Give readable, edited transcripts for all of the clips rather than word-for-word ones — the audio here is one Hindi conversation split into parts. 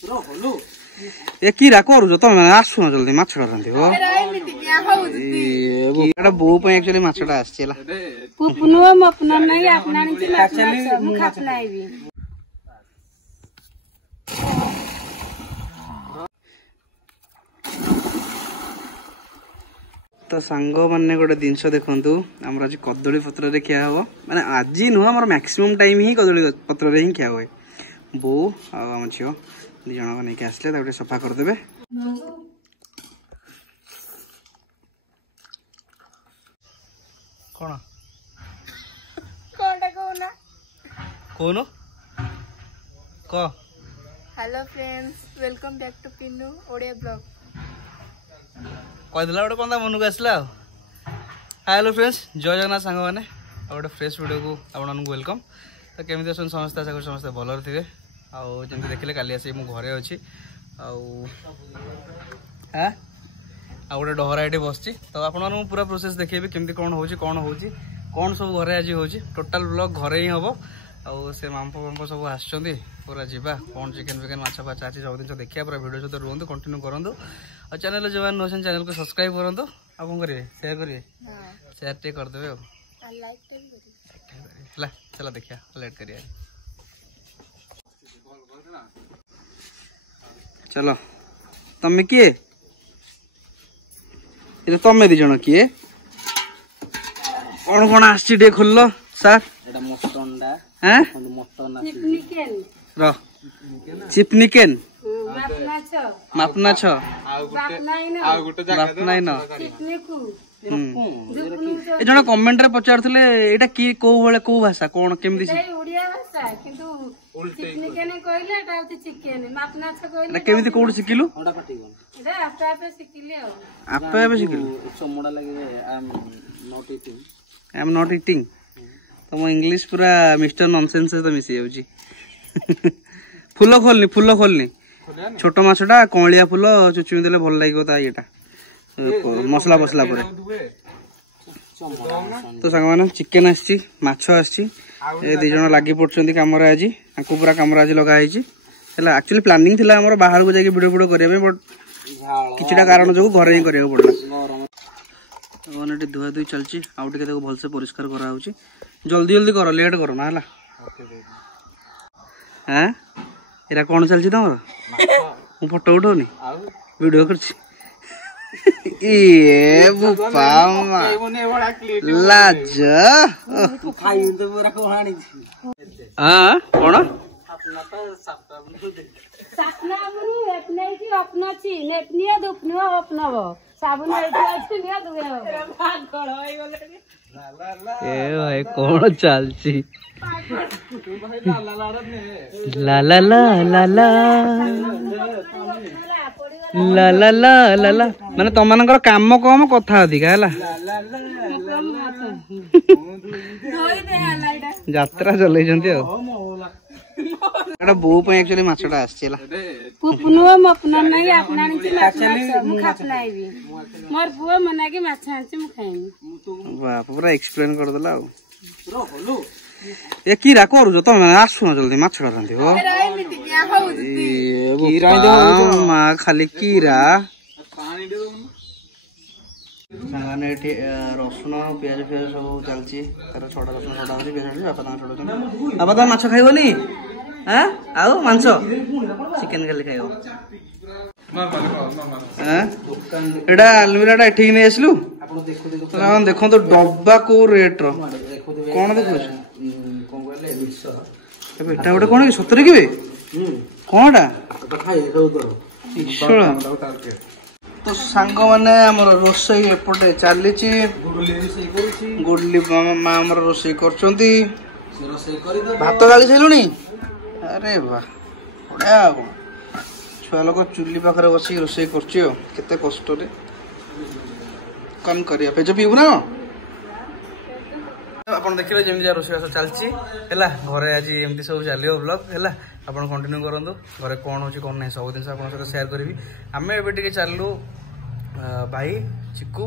ए कीरा करू तमे आसुन जल्दी माछटा रांधि हो एटा बो पे एक्चुअली माछटा आछिला पुपनो मपना नहीं अपना नहीं मु खापलाइबी तो सांग माने गोटे जिनस देखु आम आज कदली पत्र खिया हम माने आज नुह आम मैक्सिमम टाइम ही कदली पत्र ही खिया हुए बो आम झील दी जन को लेकिन आसले गोटे सफा करदे कौन कौन क hello friends welcome back to Pinnu Odia blog कहला गोटे कंदा मन को आसला हेलो फ्रेंड्स जय जगन्नाथ सांग मैंने गोटे फ्रेश वीडियो को आपको वेलकम तो केमी अच्छा समस्ते आशा कर समस्ते भलर थे आमती देखिले काली आस घरे अच्छी गोटे डहरा ये बस तो आप पूरा प्रोसेस देखिए केमती कौन हो कौन सब घरे आज हो टोटाल ब्लॉग घरे ही हम आउ से मांप मांप सब आसुँच पूरा जावा कौन चिकेन फिकेन माछ फाछ आज सब जिन देखिए पूरा वीडियो सहित रुहतु कंटिन्यू करूँ और चैनल जो नुआ चैनल को सब्सक्राइब करूँ आप कौन करेंगे शेयर करेंगे शेयर टे करदे चलो देखिए लेट करिए चलो तमें किए तमें दी जन किए कौन कौन आसटे खोल सार चिपनिकेन मापना छ ए जण कमेंट रे पचार थले एटा की को बळे को भाषा कोन केमदी ओडिया भाषा किंतु चिपनिकेन कहले एटा होती चिकेन मापना छ कहले एटा केमदी कोड सिकिलु ओडा फटी गन एटा आपे आपे सिकिले आपे सिकिलु चमड़ा लागे आई एम नॉट ईटिंग तो मो इंग्लिश पूरा मिस्टर नॉनसेंस से तो मिसी जाउची फूल खोलनी छोट माछटा कौलिया फूल चुचुमी देले भल लागियो ता एटा मसला बसला परे तो संग माने चिकेन आछि माछो आछि ए दी जण लागि पडछंती कामरा आजी आंकु पूरा कामरा आजी लगा आइछि हला एक्चुअली प्लानिंग थिला हमर बाहर को जाके वीडियो करिया बट किछटा कारण जो घरे ही करिया पड़ला ओनेटी धुआ धुई चलछि आउ टिके देखो भल से परिष्कार करा होछि जल्दी जल्दी करो लेट करो ना हला हैं एरा कौन चलछि तमर मु फोटो उठौनी वीडियो करछि ए बुपा लाज खाई तो पूरा कोहानी हां कोन सपना मनु अपने की अपना छी नेपनिया दुपनिया अपनाव साबुन आइती अछि निया दुगे भाग कर होई बोले ए भाई कौन चलछि ला ला ला ला ला ला ला ला ला ला माने तुम मानकर काम कम कथा अधिका है यात्रा चलै जंती एटा बो पे एक्चुअली माछटा आछिला पुपनो मपना नहीं अपना नहीं मु खापलाइबी मोर बुआ मना के माछ आंची मु खाइनी बाप पूरा एक्सप्लेन कर देला ए कीरा करू तमे आसुन जल्दी माछटा रांधि हो कीरा मा खाली कीरा सागाने एठी रसुन प्याज प्याज सब चलची तार छोटा रसुन छोटा होची प्याज होची बापा छोटा छोटा बापा त माछ खाइबोनी हां आउ मांस चिकेन खाली खाइबो हां एडा अलमीराटा एठी नै आसलु आपण देखो तो डब्बा को रेट रो कोन देखो कोन कहले 20 एटा गोटे कोन कि 70 किबे कोनटा खाइ दो ईश्वर तो सांग माने हमर रोसई एपटे चली गुडली मामा हमर रोसई करचंती भात गाली छलुनी अरे वाह बड़ा छुआ लोक चुली पाखरे बसी रोसई करछि केते कष्ट रे कम करिया पेज पीबू ना अपन देखिले जेमि जा रोसई चलछि हैला घरे आज एमती सब चलियो ब्लॉग हैला अपन कंटिन्यू करंतु घरे कोन होछि कोन नै सब दिन अपन साथ शेयर करबी हमें एबे टिके चाललु भाई चिकू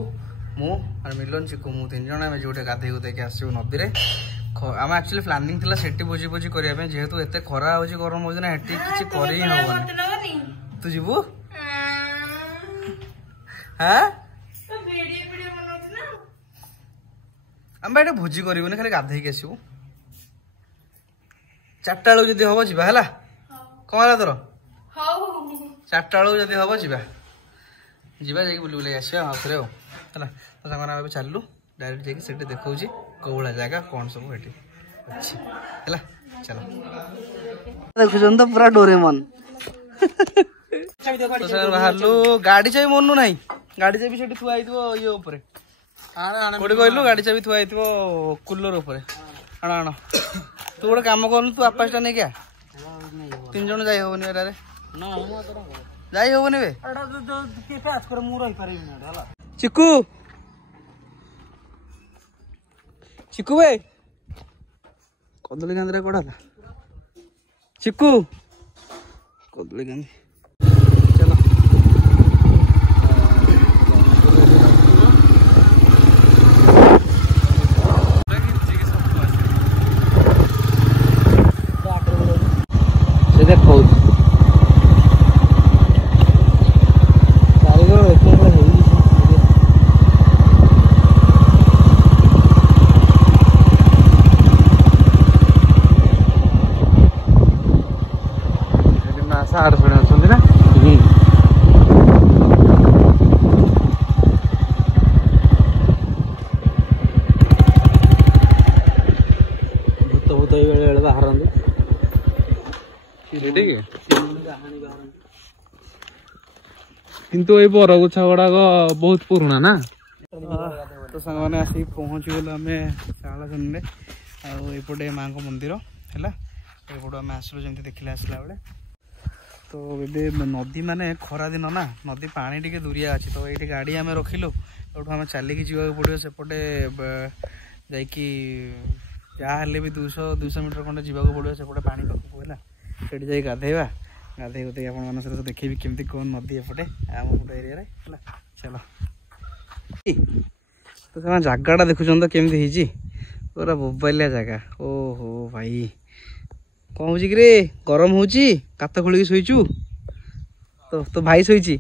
मु और मिलन चिकू मु तीन जण आमे जोटे गाधे गुधे के आसु नदी रे आम एक्चुअली प्लानिंग थिला सेठी भोजी भोजी करिया पे जेहेतु एते खरा होछि गरम होछि ना हेटी किछि करि हबनी तू जीवु हाँ आम एटे भोजी करूनी खाली गाधेक आसबू 4टा बेलू जदि हम जा कौन है तोर 4टा बेलू जदि हम जा जा बुले बुले आस आउे है तो सामान चलू डायरेक्ट जाकि देखा कौ भाया जगह कौन सब ये अच्छी है चलो देखुन तो पूरा डोरेमन तो बाहरलु गाड़ी चाबी मनु ना गाड़ी चाबी से थुआ ये ऊपर कोटे कहलु गाड़ी चाबी थुआ कूलर उपर आण आण तू गोटे कम कर तू आपासटा नहीं क्या 3 जन जाई होनी एटारे जाई होनी बे चिकू चिकू बे कदली गांधी कड़ा था चिकू कदली गांधी चलो से देखो किंतु ये बरगुछा गुड़ाक बहुत पुराना ना तो सांग मैंने आसिक पहुँची गलु आम शालासन आउटे माँ को मंदिर है एपटू आम आसलु जमी देखिले आसला बेले तो ये नदी माने खरा दिन ना नदी पानी टी दूरिया अच्छी तो ये गाड़ी आम रखिलु एठू आम चलिकी जावाक पड़ो सेपटे जाकि जहाँ भी 200 मीटर खंडे जावाक पड़ो सेपटे पानी पाखक है सेठी जाई गाधेवा गाधे गुधे आप सहित देखी केमती कौन नदी एपटे आम पट एरिया चलो तो से जगटा देखुन तो केमती पूरा बोबालिया जगह ओहो भाई कौन हो कि गरम हो कात खोलिकी शोचु तो भाई शोची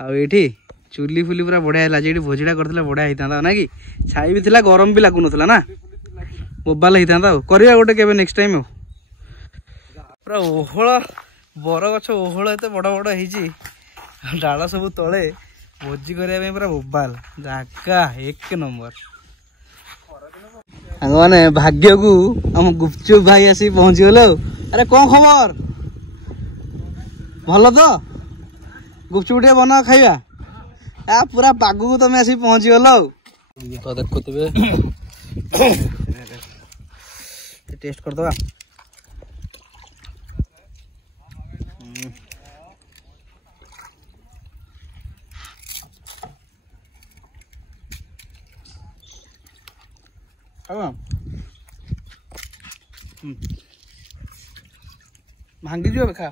आठी चुली फुली पूरा बढ़िया है जी भोजीटा करता बढ़िया होता ना कि छाई भी थी गरम भी लगुन ना बोबाल होता करवा गोटे के नेक्स्ट टाइम पूरा ओहल बरगछ ओहल एत बड़ बड़ हो डाल सब तले भोजी करने पूरा बोबाल जगह 1 नंबर मैंने भाग्य को आम गुपचुप भाई आसी पहुंची गले अरे कौन खबर भल तो गुपचुप टे बना खाइबा पूरा पाग को तुम आसी पहुंची गल तो देखुवे टेस्ट करदे भांगी दियो खा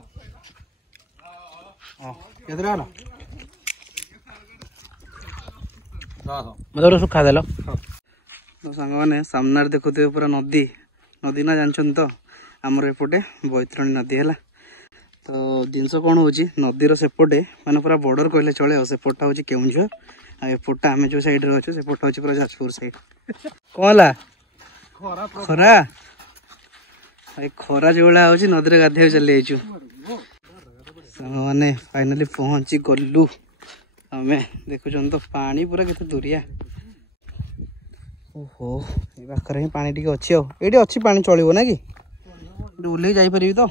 मतलब सुखा देल तो सांग मैंने सामने देखुए पूरा नदी नदी ना जानछन तो आमर एपटे बैतरणी नदी है तो जिनस कौन हो नदीर सेपटे माने पूरा बॉर्डर कहले चले सेपटा हूँ केउंझर एपटा आम जो साइड रे अच्छे सेपटा हूँ पूरा जाजपुर साइड कौन खरा खरा जो भाया हो नदी गाधे चली जाइचु मैंने फाइनाली पहुंची गलु आम देखुन तो पानी पूरा केते दूरिया ओहो ये पाखरे ही पानी टी अच्छी ये अच्छी पानी चलो ना कि ओल्ल जापर तो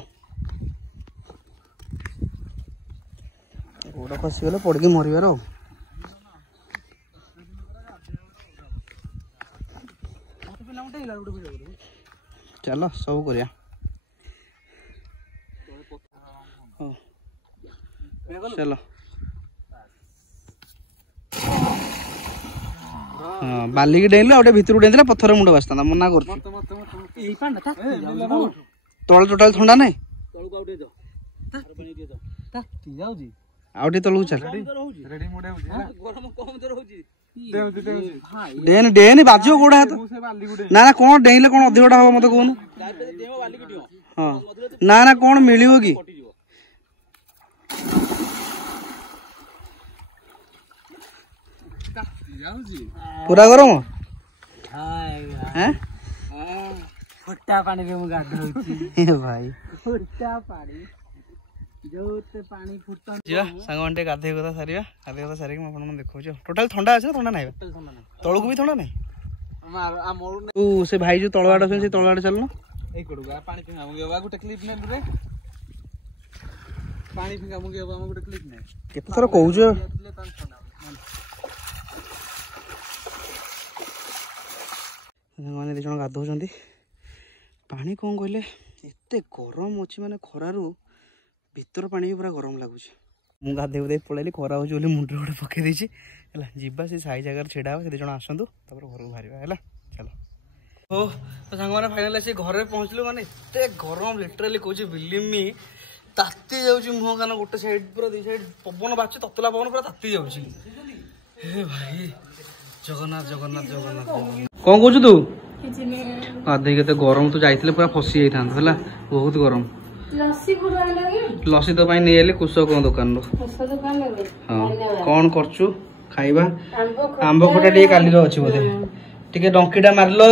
गोड़ खसीगले पड़क मरबार चलो सब करिया चलो हाँ बालिकी डेल गोटे भितर डेला पथर मुंड बासता मना कर तल टोटाल थंडा ना आउटे तलू चल डेन डेन बाजो गोड़ा हाथ ना ना कौन डेले कौन अधिकटा हम मत कहून हाँ ना ना कौन मिल कि पूरा गरम हैं फुट्टा पानी रे मु गाधौची भाई फुट्टा पानी जोते पानी फुट्टा जीवा सांग माने गाधे कथा सारिया गाधे कथा सारी मैं आपन देखौ छ टोटल ठंडा अछि ना ठंडा नाही तळु को भी ठंडा नाही तू से भाई जो तळवाड अछन से तळवाड चलनो एई कोडुगा पानी पिंगा मुगे बा गुटे क्लिप ने रे पानी पिंगा मुगे बा गुटे क्लिप ने केते थरो कहू छ माने दिजण गाधौ छंती पानी कोन कहले एते गरम अछि माने खरारू भीतर पानी भी पूरा गरम लगुच मु गाधे उदे पळैली खरा हो बोली मुंडे गोटे पके देछि हला जिबा से साई जगह छेड़ा से जण आसंतु तापर घर को बाहरिबा हला चलो ओ तो संग माने फाइनली से घरे पहुंचलु माने एते गरम लिटरली कहूची बिलीव मी ताती जाउची मुह कान गोटे साइड पूरा दी साइड पवन बाची ततला पवन पूरा ताती जाउची हे भाई जगन्नाथ जगन्नाथ जगन्नाथ कोन कहू तू गाधे केते गरम तू जाइथिले पूरा फसी जाइथान हला बहुत गरम लस्सी पुरा लगे लस्सी तो नहीं आले कुश कौन दुकान हाँ कौन करचु खाइबा आंब खटा टे काली अच्छी बोधे टे डंकीटा मारलो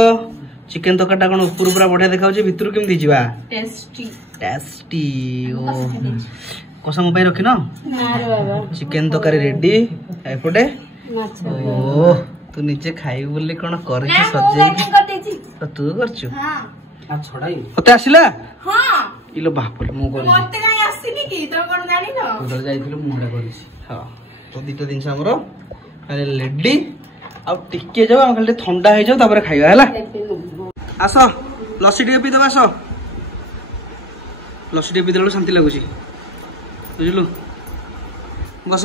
चिकेन तरकारीटा कौन ऊपर पूरा बढ़िया देखा भितर केमती जावा टेस्टी टेस्टी ओ कसा मो रखी न चिकेन तरकारी रेडी एपटे ओ तू निजे खाइबु बोली कौन कर तू करचु मते आसिला इलो बापले मु कर मते काई आसीनी की तो कोन जानि न उधर जाइथिलो मुंडा करिसी हां तो दिटा दिन हमर अरे लेडी आ टिके जाओ हम खाली ठंडा हे जाओ तापर खाइबा हला आसो लस्सी टे पी दबा आसो लस्सी टे पी देलो शांति लागुची बुझलु बस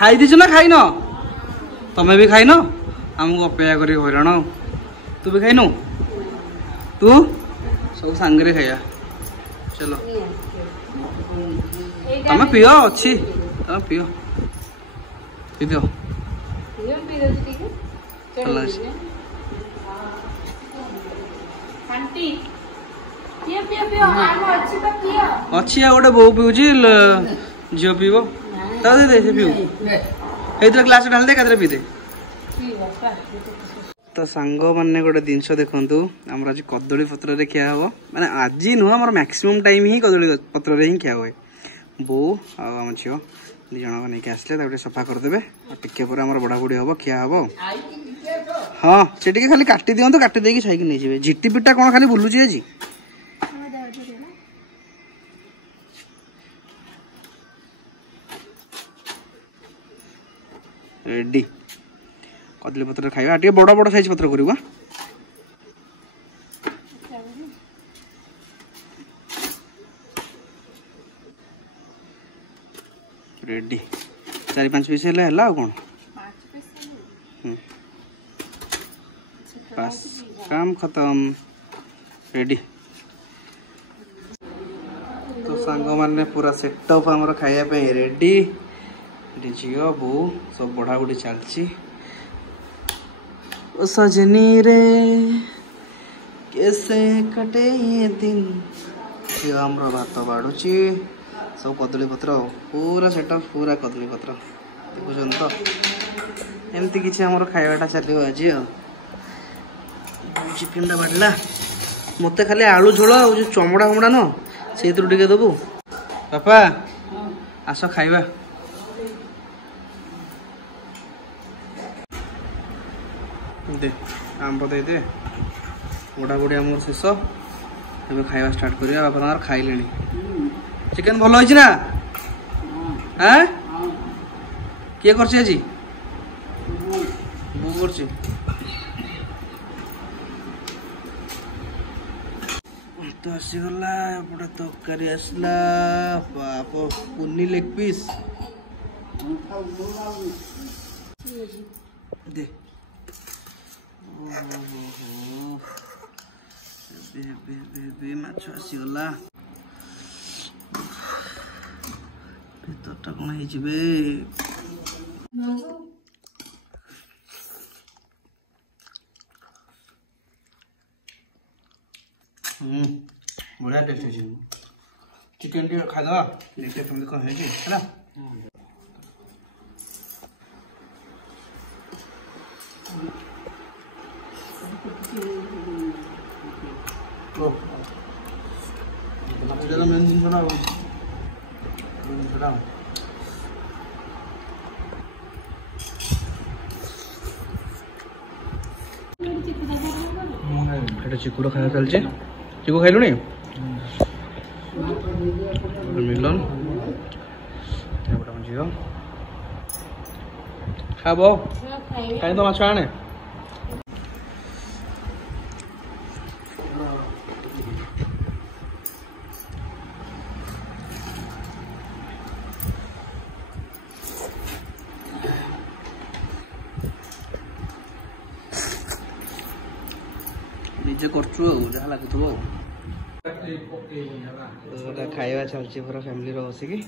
खाई दिछ ना खाइनो तमे भी खाइनो हमको अपेक्षा करी हैरान तू भी खाइनो तू सब सांगरे खाइया चलो तमे पियो अच्छी तमे पियो पी दो अच्छी गोटे बो पीऊँ झील पीब दे से पीऊ ग्लास ढाल दे का पी दे तो सांग मैंने गोटे जिनस देखु आम आज कदली पत्र खिया हम माने आज नुह आम मैक्सिमम टाइम ही कदली पत्र ही खिया हुए बो आम झील दी जन को लेकिन आसले सफा करदे टे पर आम बड़ा बुढ़ी हम खिया हम हाँ से खाली काटी दिंतु काटी देकी छाई नहीं जाए झिटी पिटा कौन खाली बुलूची आज रेडी कदली पत्र खाइबा टे बड़ बड़ साइज पत्र करवा रेडी 4-5 पीस है कौन बस काम खत्म रेडी तो सांग माने पूरा सेटअप हमर खाइया पे रेडी झील बो सब बढ़ा बुढ़ी चलची सजनी रे कैसे कटे ये दिन झील हमर भात बाड़ुची सब कदली पत्र पूरा सेटअप पूरा कदली पत्र देखुन तो एमती किसी हमर खाइबाटा चलो आज चिकेन टा बाड़ला मत खाली आलू झोल जो चमड़ा फमड़ा न से टे दबु बापा आस खाइबा दे आंब दे दे बुढ़ा बुढ़ी आम शेष ए खाइबा स्टार्ट करिया बापा तार खाइले चिकेन भल होइछि ना हाँ किए करछि आजी बो करछि तो आसीगला एपटे तरकारी आसला बाप पुनी लेग पीस दे माछ आसीगला भीतरटा कौन है बढ़िया टेस्ट है चिकेन टी खादा देखते तुम कौन है ना मेन जिनसा चिकुड़ खाया चलছে चिकु खाइलुनी मिलन झील खाब कहीं तो माछ आने निजे करचु जहाँ लगुव खाଇବା चलती पूरा फैमिली बसिकी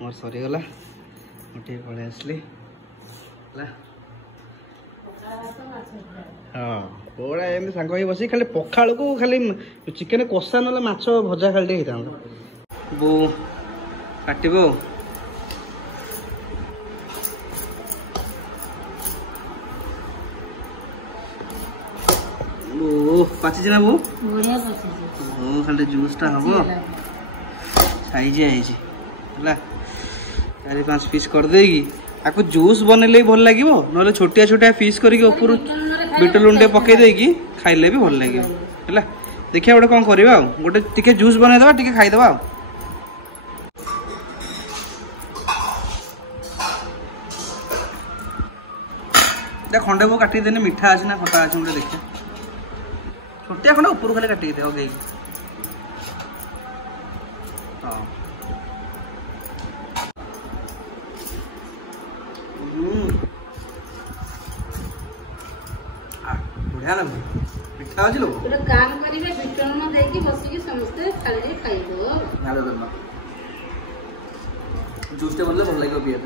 मोर सरीगला मुझे पलि आसली हाँ पूरा एम सांग बस खाली पखाड़ को खाली चिकेन कषा ना माछ भजा खाली होता बो काटब पाची ना बो खाली जूसटा हम साइज है 4-5 पीस कर देगी आपको जूस बनैले भल लगे ना छोटिया छोटिया पीस करके ऊपर बीट लुण टे पकई देगी खाइले भी भल लगे देखिए गोटे कौन करवा गोटे टिके जूस बनईदे टिके खाईदे खंडे वो काटी देने मीठा अच्छे ना खटा अच्छे गोटे देखिए छोटिया खंडे ऊपर खाली काटी दे ओके हाँ बढ़िया ना मीठा अच्छे लोग गोटे काम करिवे बिटन म देकी बसिकी समस्त खाली खाइबो जूस टे बनले भल लगे पिए